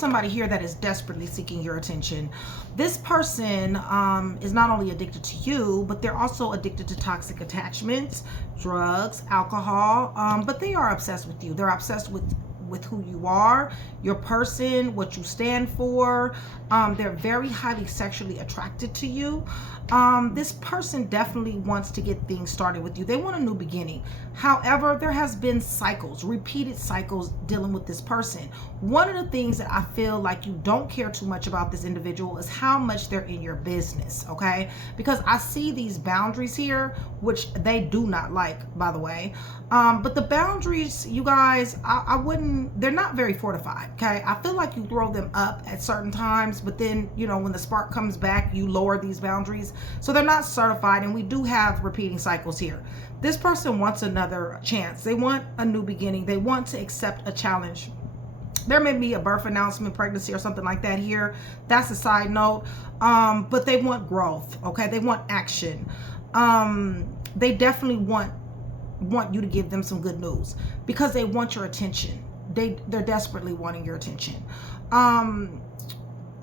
somebody here that is desperately seeking your attention. This person is not only addicted to you, but they're also addicted to toxic attachments, drugs, alcohol, but they are obsessed with you. They're obsessed with who you are, your person, what you stand for. They're very highly sexually attracted to you. This person definitely wants to get things started with you. They want a new beginning. However, there has been cycles, repeated cycles dealing with this person. One of the things that I feel like you don't care too much about this individual is how much they're in your business, okay? Because I see these boundaries here, which they do not like, by the way. But the boundaries, you guys, I wouldn't, they're not very fortified, okay? I feel like you throw them up at certain times, but then, you know, when the spark comes back, you lower these boundaries. So they're not certified, and we do have repeating cycles here. This person wants another chance. They want a new beginning. They want to accept a challenge. There may be a birth announcement, pregnancy, or something like that here. That's a side note. But they want growth, okay? They want action. They definitely want you to give them some good news because they want your attention. They're desperately wanting your attention.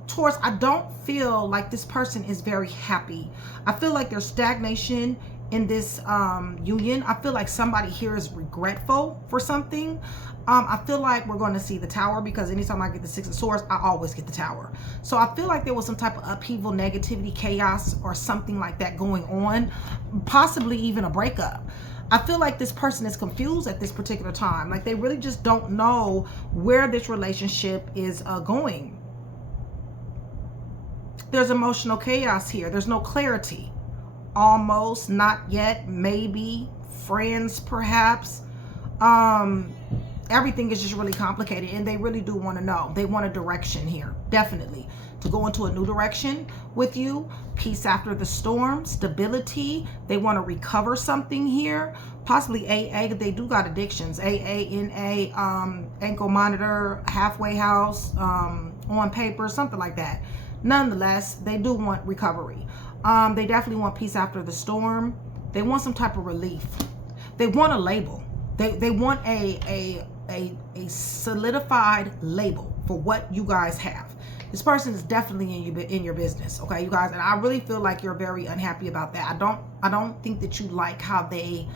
Taurus, I don't feel like this person is very happy. I feel like there's stagnation in this union. I feel like somebody here is regretful for something. I feel like we're going to see the Tower, because anytime I get the Six of Swords, I always get the Tower. So I feel like there was some type of upheaval, negativity, chaos, or something like that going on, possibly even a breakup. I feel like this person is confused at this particular time. Like they really just don't know where this relationship is going. There's emotional chaos here. There's no clarity. Almost, not yet, maybe, friends perhaps. Everything is just really complicated, and they really do want to know. They want a direction here, definitely, to go into a new direction with you. Peace after the storm, stability. They want to recover something here, possibly AA. They do got addictions. AA, NA, ankle monitor, halfway house, on paper, something like that. Nonetheless, they do want recovery. They definitely want peace after the storm. They want some type of relief. They want a label. They want a solidified label for what you guys have. This person is definitely in your business, okay, you guys, and I really feel like you're very unhappy about that. I don't think that you like how they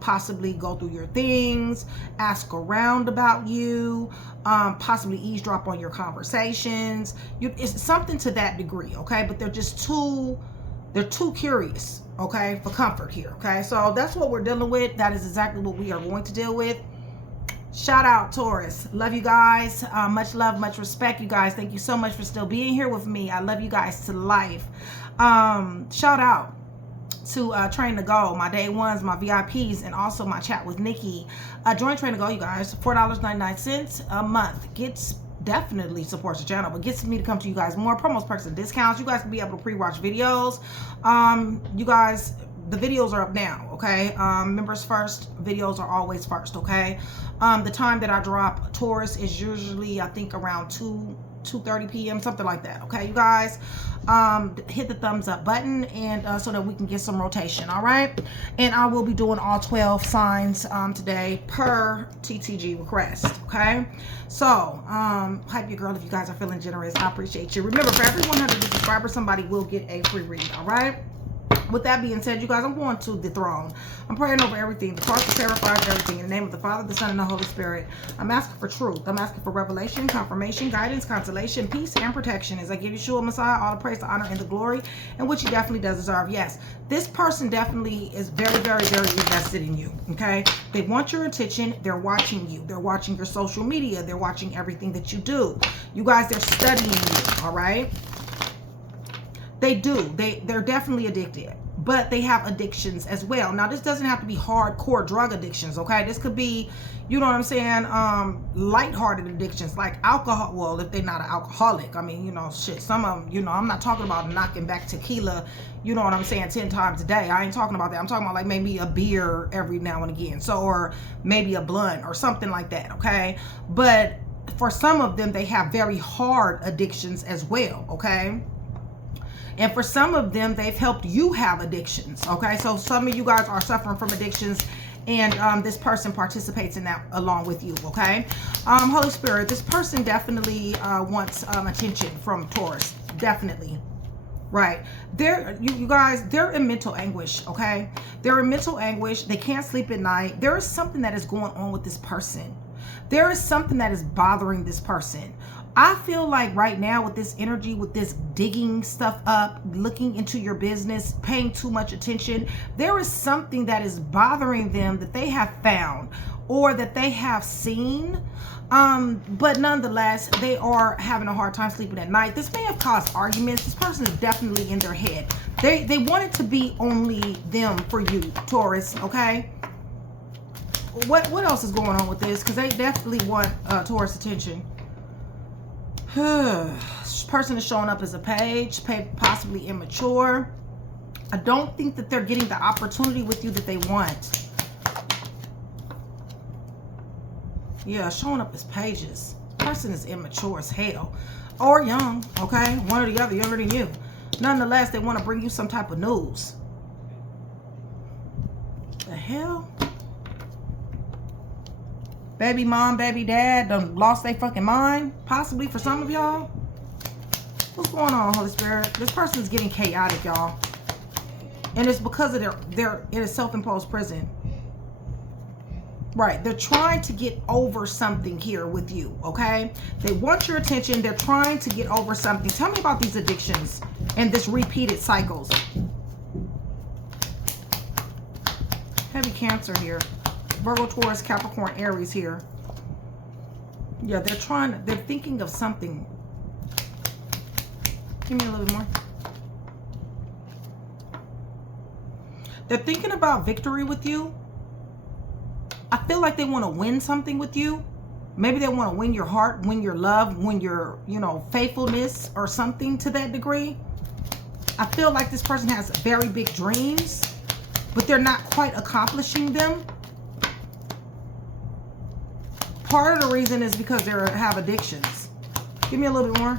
possibly go through your things, ask around about you, possibly eavesdrop on your conversations. It's something to that degree, okay? But they're just too curious, okay, for comfort here, okay? So that's what we're dealing with. That is exactly what we are going to deal with. Shout out, Taurus. Love you guys. Much love, much respect, you guys. Thank you so much for still being here with me. I love you guys to life. Shout out to Train to Go, my day ones, my VIPs, and also my chat with Nikki. Join Train to Go, you guys. $4.99 a month. Definitely supports the channel, but gets me to come to you guys more promos, perks, and discounts. You guys can be able to pre-watch videos. You guys, the videos are up now, okay? Members first, videos are always first, okay? The time that I drop Taurus is usually, I think, around 2:30 p.m., something like that, okay, you guys? Hit the thumbs up button, and so that we can get some rotation, all right? And I will be doing all 12 signs today per TTG request, okay? So hype your girl if you guys are feeling generous. I appreciate you. Remember, for every 100 subscribers, somebody will get a free read, all right? With that being said, you guys, I'm going to the throne. I'm praying over everything. The cross terrifies everything. In the name of the Father, the Son, and the Holy Spirit. I'm asking for truth. I'm asking for revelation, confirmation, guidance, consolation, peace, and protection. As I give Yeshua Messiah all the praise, the honor, and the glory, and which he definitely does deserve. Yes, this person definitely is very, very, very invested in you, okay? They want your attention. They're watching you. They're watching your social media. They're watching everything that you do. You guys, they're studying you, all right? They do. They're definitely addicted, but they have addictions as well. Now, this doesn't have to be hardcore drug addictions, okay? This could be, you know what I'm saying, lighthearted addictions like alcohol. Well, if they're not an alcoholic, I mean, you know, shit, some of them, you know, I'm not talking about knocking back tequila, you know what I'm saying, 10 times a day. I ain't talking about that. I'm talking about like maybe a beer every now and again. So, or maybe a blunt or something like that, okay? But for some of them, they have very hard addictions as well, okay? And for some of them, they've helped you have addictions, okay? So some of you guys are suffering from addictions and this person participates in that along with you, okay? Holy Spirit, this person definitely wants attention from Taurus, definitely. Right. You guys, they're in mental anguish, okay? They're in mental anguish. They can't sleep at night. There is something that is going on with this person. There is something that is bothering this person. I feel like right now with this energy, with this digging stuff up, looking into your business, paying too much attention, there is something that is bothering them that they have found or that they have seen. But nonetheless, they are having a hard time sleeping at night. This may have caused arguments. This person is definitely in their head. They want it to be only them for you, Taurus, okay? What else is going on with this? Because they definitely want Taurus attention. This person is showing up as a page, possibly immature. I don't think that they're getting the opportunity with you that they want. Yeah, showing up as pages. Person is immature as hell. Or young, okay? One or the other, younger than you. Nonetheless, they want to bring you some type of news. The hell? Baby mom, baby dad done lost their fucking mind. Possibly for some of y'all. What's going on, Holy Spirit? This person is getting chaotic, y'all. And it's because of they're in a self-imposed prison. Right, they're trying to get over something here with you, okay? They want your attention. They're trying to get over something. Tell me about these addictions and this repeated cycles. Heavy Cancer here. Virgo, Taurus, Capricorn, Aries here. Yeah, they're thinking of something. Give me a little bit more. They're thinking about victory with you. I feel like they want to win something with you. Maybe they want to win your heart, win your love, win your, faithfulness or something to that degree. I feel like this person has very big dreams, but they're not quite accomplishing them. Part of the reason is because they have addictions. Give me a little bit more.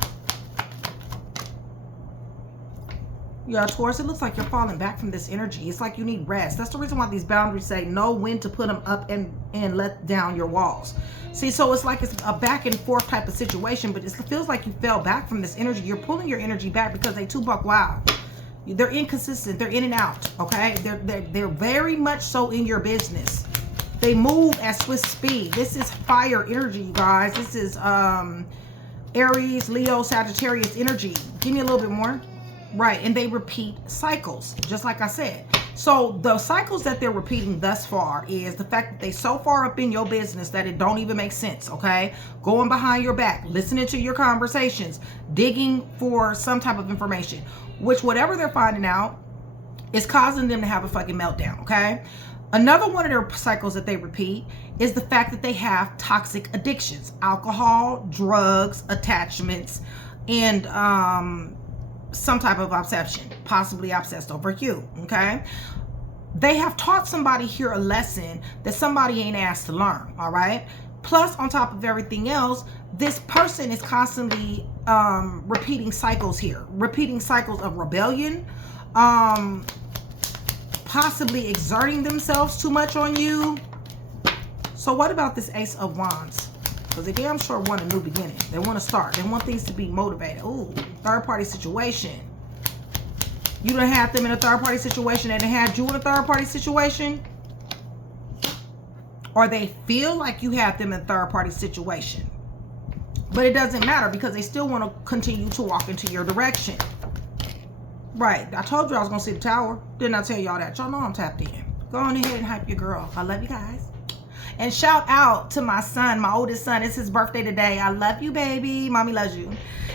Yeah, Taurus, it looks like you're falling back from this energy. It's like you need rest. That's the reason why these boundaries say know when to put them up and let down your walls. See, so it's like it's a back and forth type of situation, but it feels like you fell back from this energy. You're pulling your energy back because they too buck wild. They're inconsistent. They're in and out, okay? They're very much so in your business. They move at swift speed. This is fire energy, you guys. This is Aries, Leo, Sagittarius energy. Give me a little bit more. Right, and they repeat cycles, just like I said. So the cycles that they're repeating thus far is the fact that they so far up in your business that it don't even make sense, okay? Going behind your back, listening to your conversations, digging for some type of information, which whatever they're finding out is causing them to have a fucking meltdown, okay? Another one of their cycles that they repeat is the fact that they have toxic addictions, alcohol, drugs, attachments, and some type of obsession, possibly obsessed over you, okay? They have taught somebody here a lesson that somebody ain't asked to learn, all right? Plus, on top of everything else, this person is constantly repeating cycles here, repeating cycles of rebellion, possibly exerting themselves too much on you. So what about this Ace of Wands? Because they damn sure want a new beginning. They want to start. They want things to be motivated. Ooh, third-party situation. You done had them in a third-party situation and they had you in a third-party situation? Or they feel like you had them in a third-party situation. But it doesn't matter because they still want to continue to walk into your direction. Right. I told you I was going to see the tower. Didn't I tell y'all that? Y'all know I'm tapped in. Go on ahead and hype your girl. I love you guys. And shout out to my son, my oldest son. It's his birthday today. I love you, baby. Mommy loves you.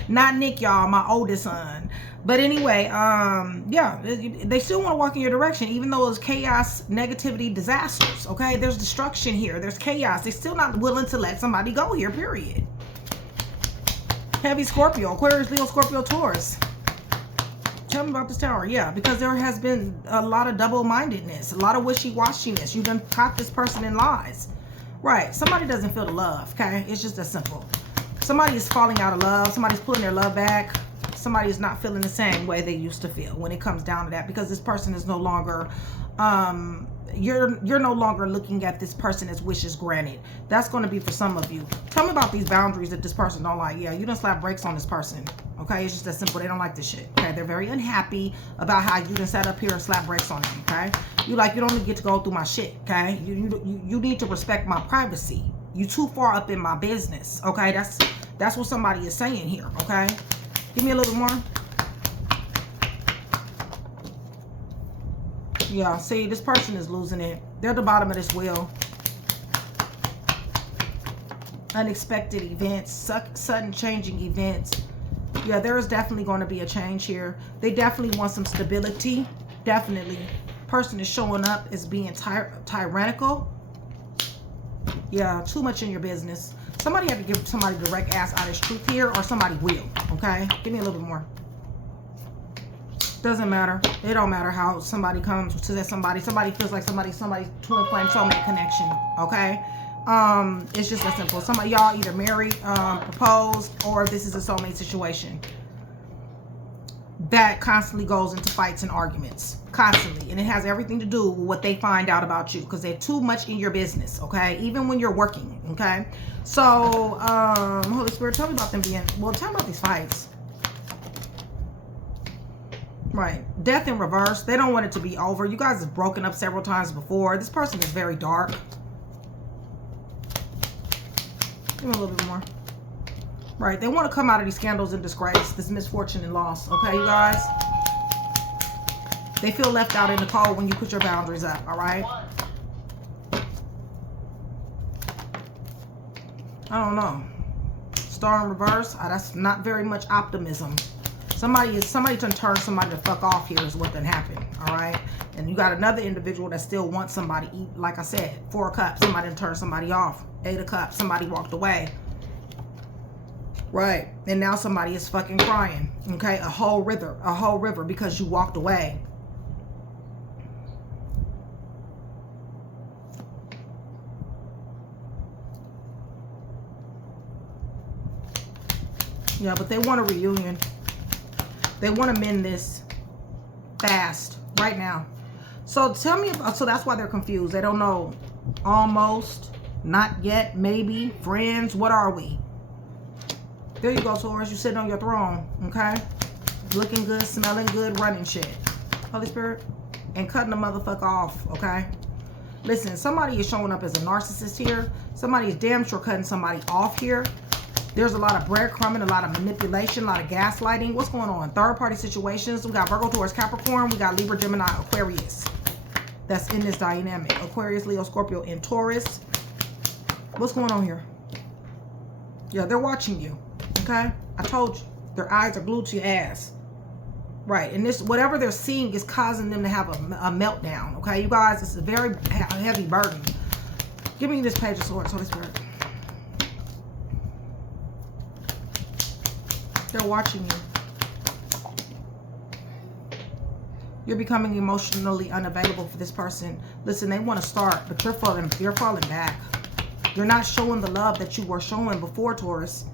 Not Nick, y'all, my oldest son. But anyway, yeah, they still want to walk in your direction, even though it's chaos, negativity, disasters, okay? There's destruction here. There's chaos. They're still not willing to let somebody go here, period. Heavy Scorpio, Aquarius, Leo, Scorpio, Taurus. Tell me about this tower. Yeah, because there has been a lot of double-mindedness, a lot of wishy-washiness. You done caught this person in lies. Right. Somebody doesn't feel the love, okay? It's just that simple. Somebody is falling out of love. Somebody's pulling their love back. Somebody is not feeling the same way they used to feel when it comes down to that, because this person is no longer you're no longer looking at this person as wishes granted. That's going to be for some of you. Tell me about these boundaries that this person don't like. Yeah, you done slap brakes on this person. Okay, it's just that simple. They don't like this shit. Okay, they're very unhappy about how you done sat up here and slap brakes on them. Okay, you don't get to go through my shit. Okay, you need to respect my privacy. You too far up in my business. Okay, that's what somebody is saying here. Okay, give me a little more. Yeah, see, this person is losing it. They're at the bottom of this wheel. Unexpected events, sudden changing events. Yeah, there is definitely going to be a change here. They definitely want some stability. Definitely. Person is showing up as being tyrannical. Yeah, too much in your business. Somebody had to give somebody direct ass honest truth here, or somebody will. Okay, give me a little bit more. Doesn't matter. It don't matter how somebody comes to that somebody feels like somebody's twin flame soulmate connection. Okay, it's just that simple. Some of y'all either married, proposed, or this is a soulmate situation that constantly goes into fights and arguments constantly, and it has everything to do with what they find out about you, because they're too much in your business. Okay, even when you're working. Okay, so Holy Spirit, tell me about them being, well, tell me about these fights. Right, death in reverse. They don't want it to be over. You guys have broken up several times before. This person is very dark. Give me a little bit more. Right, they want to come out of these scandals and disgrace, this misfortune and loss. Okay, you guys? They feel left out in the cold when you put your boundaries up, all right? I don't know. Star in reverse. That's not very much optimism. Somebody to turn somebody the fuck off here is what done happened, all right? And you got another individual that still wants somebody. Like I said, 4 of Cups, somebody to turn somebody off. 8 of Cups, somebody walked away. Right, and now somebody is fucking crying, okay? A whole river because you walked away. Yeah, but they want a reunion. They want to mend this fast, right now. So tell me about, so that's why they're confused. They don't know. Almost, not yet, maybe, friends, what are we? There you go, Taurus. You sitting on your throne, okay? Looking good, smelling good, running shit. Holy Spirit. And cutting the motherfucker off, okay? Listen, somebody is showing up as a narcissist here. Somebody is damn sure cutting somebody off here. There's a lot of breadcrumbing, a lot of manipulation, a lot of gaslighting. What's going on? Third-party situations. We got Virgo, Taurus, Capricorn. We got Libra, Gemini, Aquarius. That's in this dynamic. Aquarius, Leo, Scorpio, and Taurus. What's going on here? Yeah, they're watching you. Okay? I told you. Their eyes are glued to your ass. Right. And this, whatever they're seeing is causing them to have a meltdown. Okay, you guys? It's a very heavy burden. Give me this Page of Swords, Holy Spirit. They're watching you. You're becoming emotionally unavailable for this person. Listen, they want to start, but you're falling back. You're not showing the love that you were showing before, Taurus.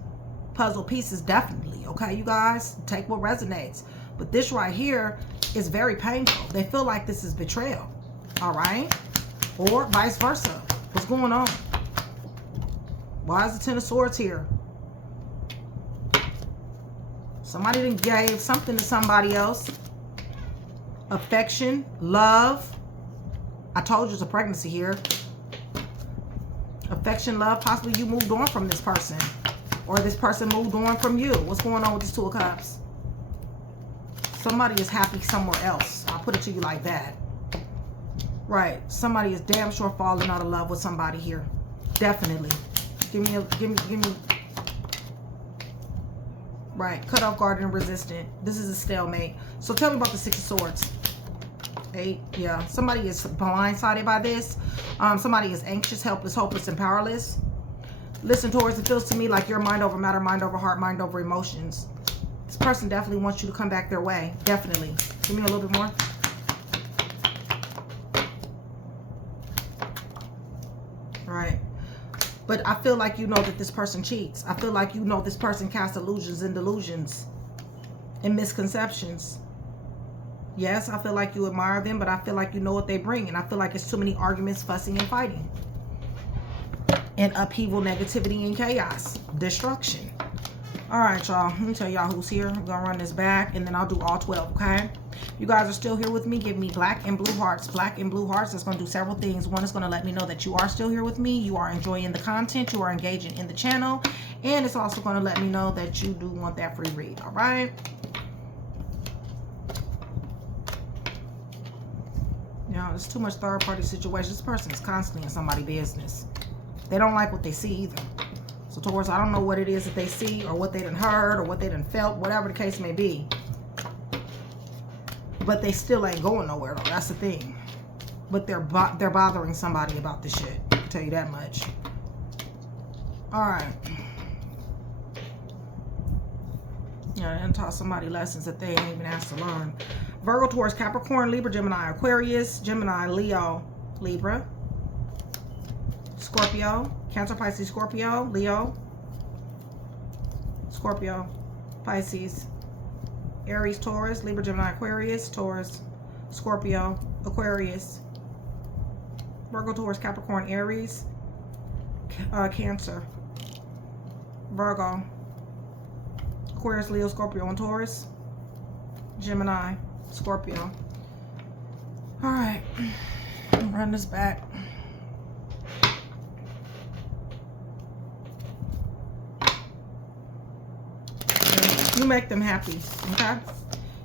Puzzle pieces, definitely. Okay, you guys? Take what resonates. But this right here is very painful. They feel like this is betrayal. All right? Or vice versa. What's going on? Why is the Ten of Swords here? Somebody done gave something to somebody else. Affection, love. I told you it's a pregnancy here. Affection, love. Possibly you moved on from this person. Or this person moved on from you. What's going on with this Two of Cups? Somebody is happy somewhere else. I'll put it to you like that. Right. Somebody is damn sure falling out of love with somebody here. Definitely. Give me. Right. Cut off guard and resistant. This is a stalemate. So tell me about the Six of Swords. 8. Yeah. Somebody is blindsided by this. Somebody is anxious, helpless, hopeless, and powerless. Listen, Taurus, it feels to me like you're mind over matter, mind over heart, mind over emotions. This person definitely wants you to come back their way. Definitely. Give me a little bit more. Right. But I feel like you know that this person cheats. I feel like you know this person casts illusions and delusions and misconceptions. Yes, I feel like you admire them, but I feel like you know what they bring. And I feel like it's too many arguments, fussing, and fighting. And upheaval, negativity, and chaos. Destruction. All right, y'all. Let me tell y'all who's here. I'm going to run this back, and then I'll do all 12, okay? You guys are still here with me. Give me black and blue hearts. Black and blue hearts. That's going to do several things. One is going to let me know that you are still here with me. You are enjoying the content. You are engaging in the channel. And it's also going to let me know that you do want that free read, all right? You know, it's too much third-party situation. This person is constantly in somebody's business. They don't like what they see either. So, Taurus, I don't know what it is that they see or what they done heard or what they done felt, whatever the case may be. But they still ain't going nowhere, though. That's the thing. But they're bothering somebody about this shit. I can tell you that much. All right. Yeah, and taught somebody lessons that they ain't even asked to learn. Virgo, Taurus, Capricorn, Libra, Gemini, Aquarius, Gemini, Leo, Libra, Scorpio, Cancer, Pisces, Scorpio, Leo, Scorpio, Pisces, Aries, Taurus, Libra, Gemini, Aquarius, Taurus, Scorpio, Aquarius, Virgo, Taurus, Capricorn, Aries, Cancer, Virgo, Aquarius, Leo, Scorpio, and Taurus, Gemini, Scorpio. All right, run this back. You make them happy, okay?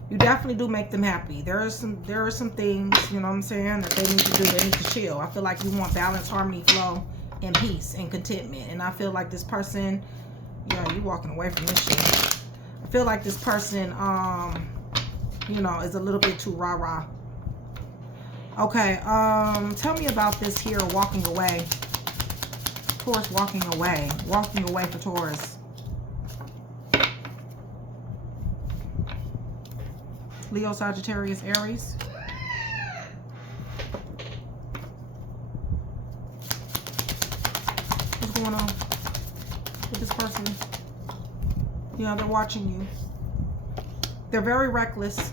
You definitely do make them happy. There are some things, you know what I'm saying, that they need to do. They need to chill. I feel like you want balance, harmony, flow, and peace and contentment. And I feel like this person, yeah, you walking away from this shit. I feel like this person, you know, is a little bit too rah-rah. Okay, tell me about this here, walking away. Taurus, walking away. Walking away for Taurus. Leo, Sagittarius, Aries. What's going on with this person? You know, they're watching you. They're very reckless.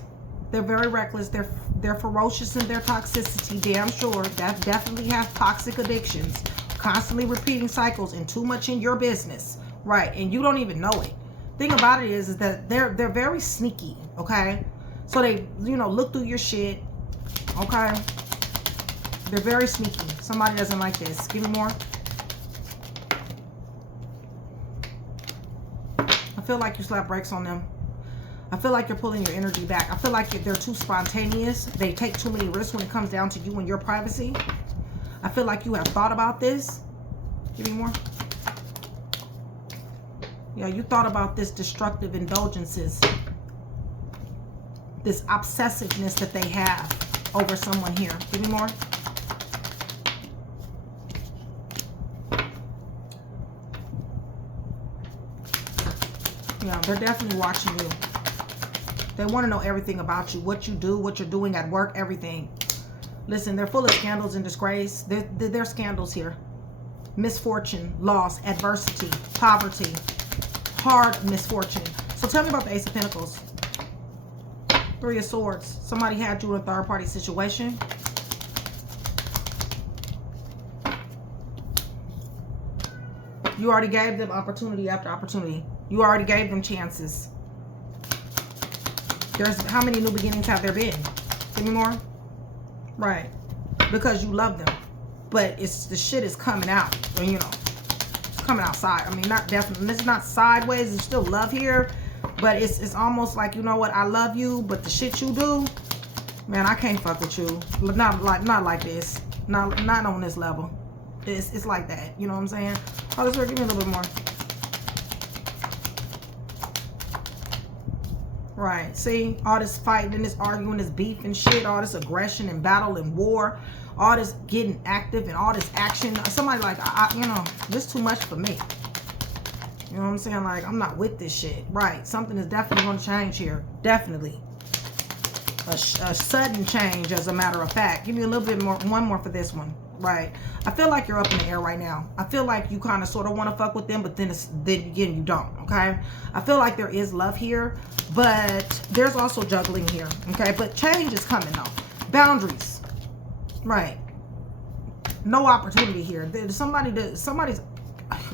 They're very reckless. They're ferocious in their toxicity, damn sure. That definitely have toxic addictions. Constantly repeating cycles and too much in your business. Right, and you don't even know it. Thing about it is that they're very sneaky, okay? So they, you know, look through your shit, okay? They're very sneaky. Somebody doesn't like this. Give me more. I feel like you slap brakes on them. I feel like you're pulling your energy back. I feel like they're too spontaneous. They take too many risks when it comes down to you and your privacy. I feel like you have thought about this. Give me more. Yeah, you thought about this destructive indulgences. This obsessiveness that they have over someone here. Give me more. Yeah, they're definitely watching you. They want to know everything about you, what you do, what you're doing at work, everything. Listen, they're full of scandals and disgrace. They're scandals here. Misfortune, loss, adversity, poverty, hard misfortune. So tell me about the Ace of Pentacles. Three of Swords. Somebody had you in a third-party situation. You already gave them opportunity after opportunity. You already gave them chances. How many new beginnings have there been? Give me more. Right. Because you love them. But the shit is coming out. Or, you know, it's coming outside. I mean, not definitely. It's not sideways. There's still love here. But it's almost like, you know what, I love you, but the shit you do, man, I can't fuck with you. Not like this. Not on this level. It's like that. You know what I'm saying? Oh, this give me a little bit more. Right. See? All this fighting and this arguing, this beef and shit, all this aggression and battle and war, all this getting active and all this action. Somebody like, you know, this is too much for me. You know what I'm saying? Like, I'm not with this shit. Right. Something is definitely going to change here. Definitely. A sudden change, as a matter of fact. Give me a little bit more. One more for this one. right? I feel like you're up in the air right now. I feel like you kind of sort of want to fuck with them, but then again you don't, okay? I feel like there is love here, but there's also juggling here, okay? But change is coming though. Boundaries, right? No opportunity here. Somebody's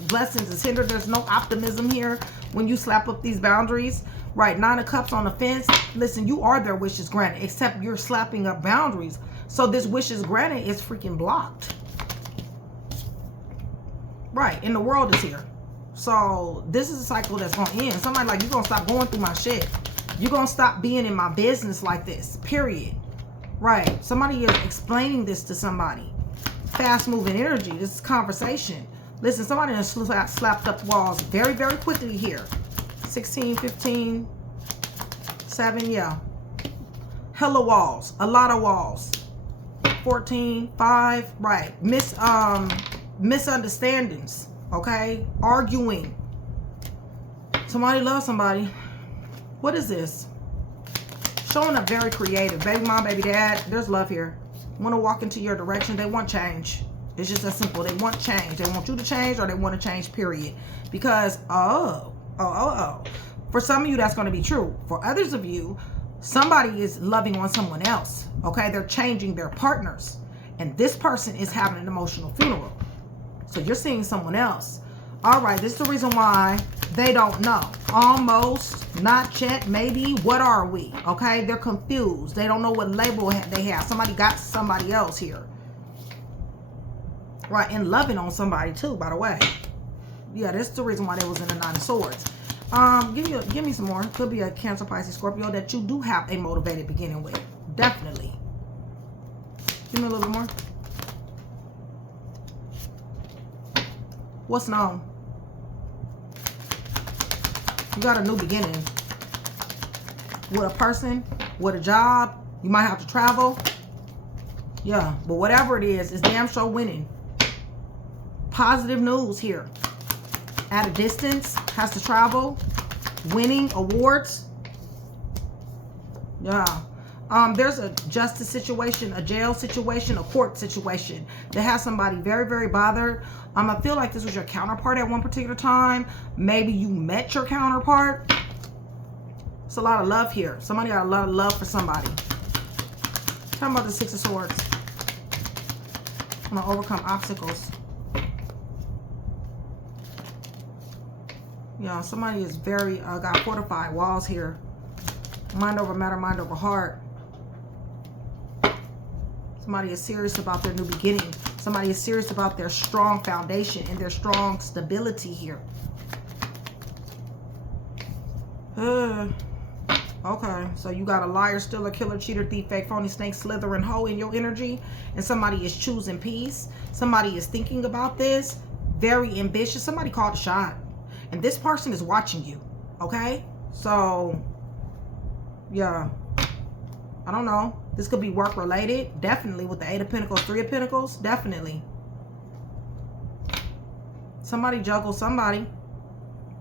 blessings is hindered. There's no optimism here when you slap up these boundaries, right? 9 of Cups on the fence. Listen, you are their wishes granted, except you're slapping up boundaries. So this wishes granted is freaking blocked. Right, and the world is here. So this is a cycle that's going to end. Somebody like, you're going to stop going through my shit. You're going to stop being in my business like this, period. Right, somebody is explaining this to somebody. Fast moving energy, this is conversation. Listen, somebody has slapped up walls very, very quickly here. 16, 15, 7, yeah. Hella walls, a lot of walls. 14, 5, right. Misunderstandings, okay? Arguing. Somebody loves somebody. What is this? Showing up very creative. Baby mom, baby dad, there's love here. Want to walk into your direction. They want change. It's just that simple. They want change. They want you to change, or they want to change, period. Because, for some of you, that's going to be true. For others of you, somebody is loving on someone else, okay? They're changing their partners. And this person is having an emotional funeral. So you're seeing someone else. All right, this is the reason why they don't know. Almost, not yet, maybe. What are we? Okay, they're confused. They don't know what label they have. Somebody got somebody else here. Right, and loving on somebody too, by the way. Yeah, this is the reason why they was in the 9 of Swords. Give me some more. Could be a Cancer, Pisces, Scorpio that you do have a motivated beginning with. Definitely. Give me a little bit more. What's known? You got a new beginning. With a person, with a job. You might have to travel. Yeah, but whatever it is, it's damn sure winning. Positive news here. At a distance, has to travel. Winning awards. Yeah. There's a justice situation, a jail situation, a court situation that has somebody very, very bothered. I feel like this was your counterpart at one particular time. Maybe you met your counterpart. It's a lot of love here. Somebody got a lot of love for somebody. Tell me about the 6 of Swords. I'm going to overcome obstacles. Yeah, somebody is very, got fortified walls here. Mind over matter, mind over heart. Somebody is serious about their new beginning. Somebody is serious about their strong foundation and their strong stability here. Okay, so you got a liar, stealer, killer, cheater, thief, fake, phony, snake, slither, and hoe in your energy. And somebody is choosing peace. Somebody is thinking about this. Very ambitious. Somebody called a shot. And this person is watching you. Okay? So, yeah. I don't know. This could be work related. Definitely with the 8 of Pentacles, 3 of Pentacles. Definitely. Somebody juggles somebody.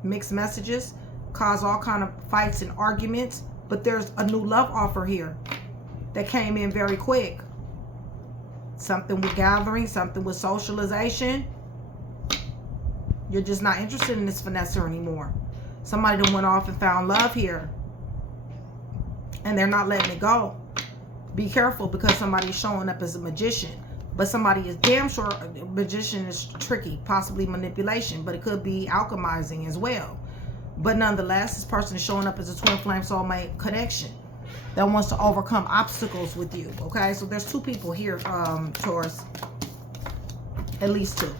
Mixed messages. Cause all kind of fights and arguments. But there's a new love offer here that came in very quick. Something with gathering. Something with socialization. You're just not interested in this finesser anymore. Somebody done went off and found love here. And they're not letting it go. Be careful because somebody's showing up as a magician. But somebody is damn sure a magician is tricky. Possibly manipulation. But it could be alchemizing as well. But nonetheless, this person is showing up as a twin flame soulmate connection that wants to overcome obstacles with you. Okay, so there's 2 people here, Taurus. At least 2.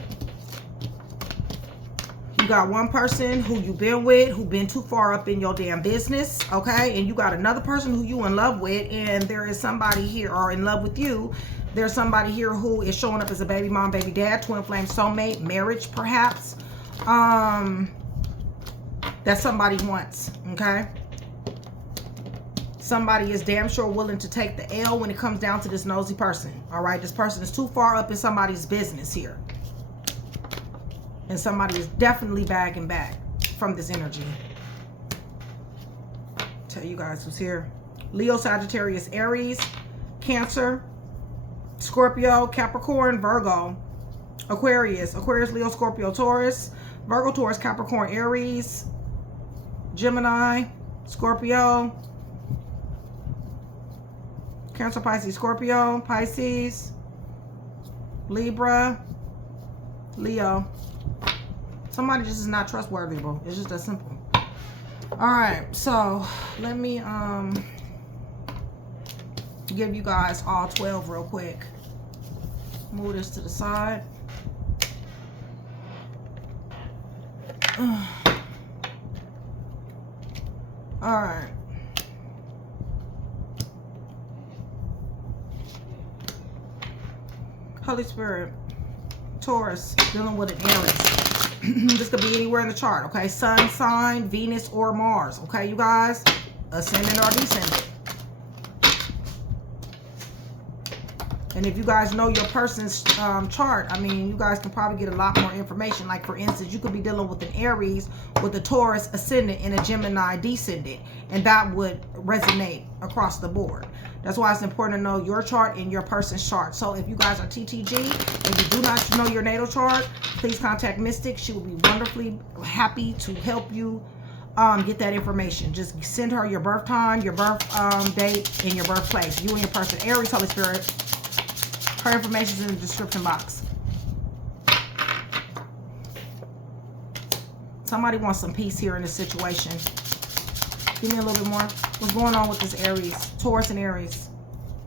You got one person who you've been with, who been too far up in your damn business, okay? And you got another person who you in love with, and there is somebody here, or in love with you. There's somebody here who is showing up as a baby mom, baby dad, twin flame soulmate, marriage perhaps. That somebody wants, okay? Somebody is damn sure willing to take the L when it comes down to this nosy person, all right? This person is too far up in somebody's business here. And somebody is definitely bagging back from this energy. Tell you guys who's here. Leo, Sagittarius, Aries, Cancer, Scorpio, Capricorn, Virgo, Aquarius, Leo, Scorpio, Taurus, Virgo, Taurus, Capricorn, Aries, Gemini, Scorpio, Cancer, Pisces, Scorpio, Pisces, Libra, Leo. Somebody just is not trustworthy, bro. It's just that simple. All right, so let me give you guys all 12 real quick. Move this to the side. All right. Holy Spirit, Taurus, dealing with an Aries. This could be anywhere in the chart, okay? Sun sign, Venus, or Mars, okay, you guys? Ascendant or descendant. And if you guys know your person's chart, I mean, you guys can probably get a lot more information. Like, for instance, you could be dealing with an Aries with a Taurus ascendant and a Gemini descendant. And that would resonate across the board. That's why it's important to know your chart and your person's chart. So if you guys are TTG and you do not know your natal chart, please contact Mystic. She will be wonderfully happy to help you get that information. Just send her your birth time, your birth date, and your birthplace. You and your person. Aries, Holy Spirit. Her information is in the description box. Somebody wants some peace here in this situation. Give me a little bit more. What's going on with this Aries? Taurus and Aries.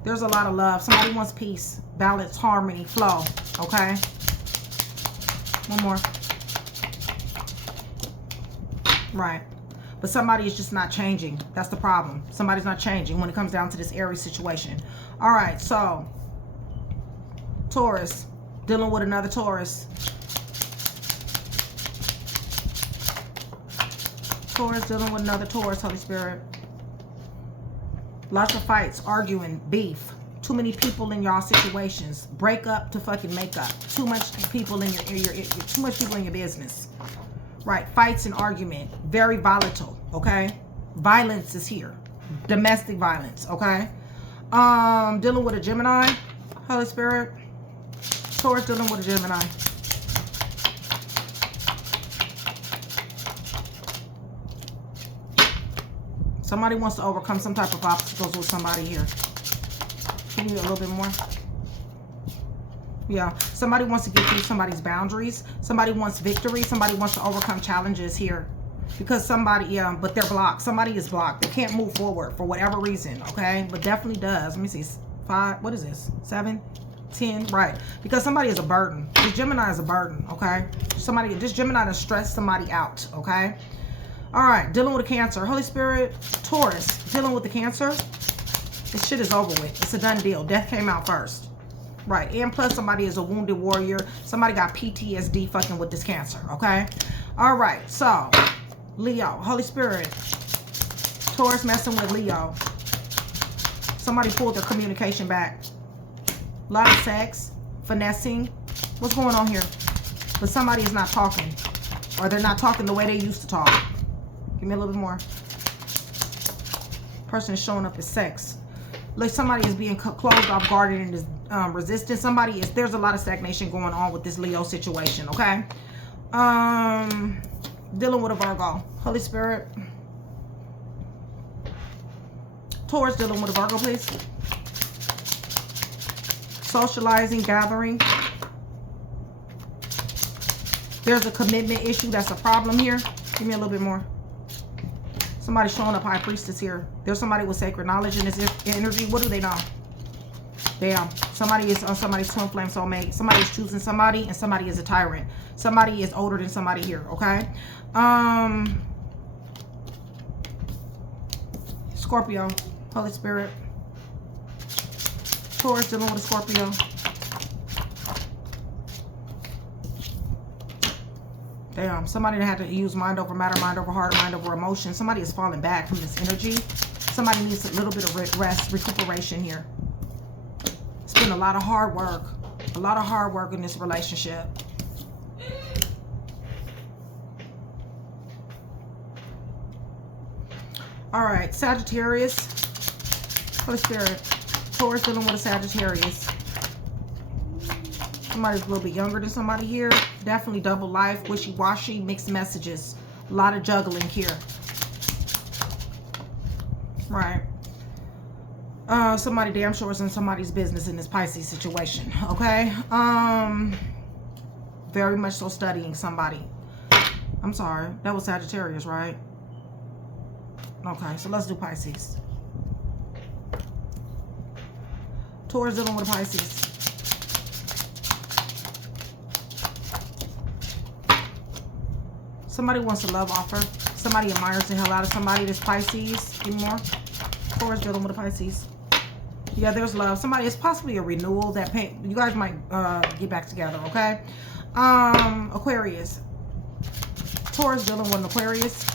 There's a lot of love. Somebody wants peace, balance, harmony, flow. Okay? One more. Right. But somebody is just not changing. That's the problem. Somebody's not changing when it comes down to this Aries situation. All right, so Taurus, dealing with another Taurus. Taurus, dealing with another Taurus, Holy Spirit. Lots of fights, arguing, beef. Too many people in y'all situations. Break up to fucking make up. Too much people in too much people in your business. Right, fights and argument. Very volatile, okay? Violence is here. Domestic violence, okay? Dealing with a Gemini, Holy Spirit. Taurus dealing with a Gemini. Somebody wants to overcome some type of obstacles with somebody here. Give me a little bit more. Yeah, somebody wants to get through somebody's boundaries. Somebody wants victory. Somebody wants to overcome challenges here. Because somebody, yeah, but they're blocked. Somebody is blocked. They can't move forward for whatever reason, okay? But definitely does. Let me see. 5, what is this? 7? 10, right? Because somebody is a burden. This Gemini is a burden, okay? This Gemini has stressed somebody out, okay? All right, dealing with a Cancer. Holy Spirit, Taurus, dealing with the Cancer. This shit is over with. It's a done deal. Death came out first. Right, and plus somebody is a wounded warrior. Somebody got PTSD fucking with this Cancer, okay? All right, so Leo, Holy Spirit, Taurus messing with Leo. Somebody pulled their communication back. A lot of sex, finessing. What's going on here? But somebody is not talking. Or they're not talking the way they used to talk. Give me a little bit more. Person is showing up as sex. Like somebody is being closed off, guarded, and is resistant. There's a lot of stagnation going on with this Leo situation, okay? Dealing with a Virgo. Holy Spirit. Taurus dealing with a Virgo, please. Socializing, gathering. There's a commitment issue that's a problem here. Give me a little bit more. Somebody showing up High Priestess here. There's somebody with sacred knowledge in this energy. What do they know? Damn. Somebody is on somebody's twin flame soulmate. Somebody is choosing somebody, and somebody is a tyrant. Somebody is older than somebody here, okay? Scorpio. Holy Spirit. Taurus dealing with a Scorpio. Damn, somebody that had to use mind over matter, mind over heart, mind over emotion. Somebody is falling back from this energy. Somebody needs a little bit of rest, recuperation here. It's been a lot of hard work. A lot of hard work in this relationship. All right, Sagittarius. Holy Spirit. Taurus dealing with a Sagittarius. Somebody's a little bit younger than somebody here. Definitely double life, wishy-washy, mixed messages. A lot of juggling here. Right. Somebody damn sure is in somebody's business in this Pisces situation. Okay. Very much so studying somebody. I'm sorry. That was Sagittarius, right? Okay, so let's do Pisces. Taurus dealing with a Pisces. Somebody wants a love offer. Somebody admires the hell out of somebody. This Pisces. Any more? Taurus dealing with a Pisces. Yeah, there's love. Somebody, it's possibly a renewal that you guys might get back together, okay? Aquarius. Taurus dealing with an Aquarius.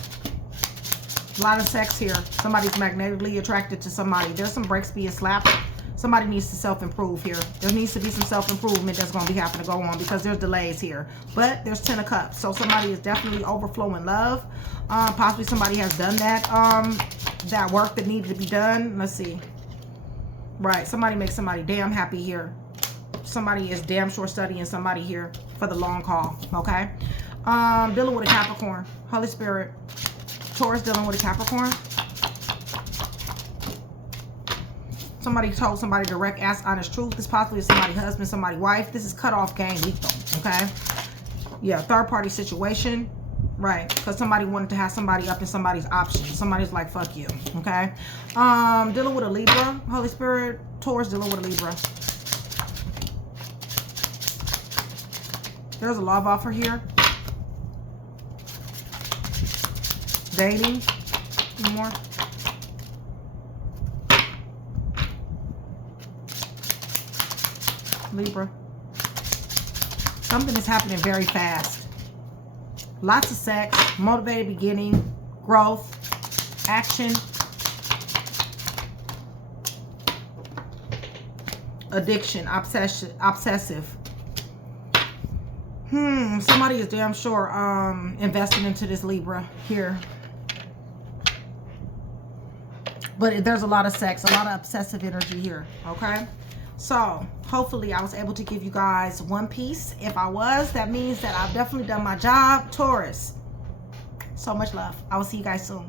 A lot of sex here. Somebody's magnetically attracted to somebody. There's some breaks being slapped. Somebody needs to self-improve here. There needs to be some self-improvement that's going to be happening to go on because there's delays here. But there's 10 of Cups. So somebody is definitely overflowing love. Possibly somebody has done that work that needed to be done. Let's see. Right. Somebody makes somebody damn happy here. Somebody is damn sure studying somebody here for the long haul. Okay. Dealing with a Capricorn. Holy Spirit. Taurus dealing with a Capricorn. Somebody told somebody direct, ask, honest truth. This possibly is somebody's husband, somebody's wife. This is cut off game week though. Okay. Yeah. Third party situation. Right, because somebody wanted to have somebody up in somebody's option. Somebody's like, fuck you, okay? Dealing with a Libra, Holy Spirit. Taurus dealing with a Libra. There's a love offer here. Dating. Any more? Libra. Something is happening very fast. Lots of sex, motivated beginning, growth, action, addiction, obsessive. Somebody is damn sure investing into this Libra here. But there's a lot of sex, a lot of obsessive energy here, okay? So, hopefully I was able to give you guys one piece. If I was, that means that I've definitely done my job. Taurus, so much love. I will see you guys soon.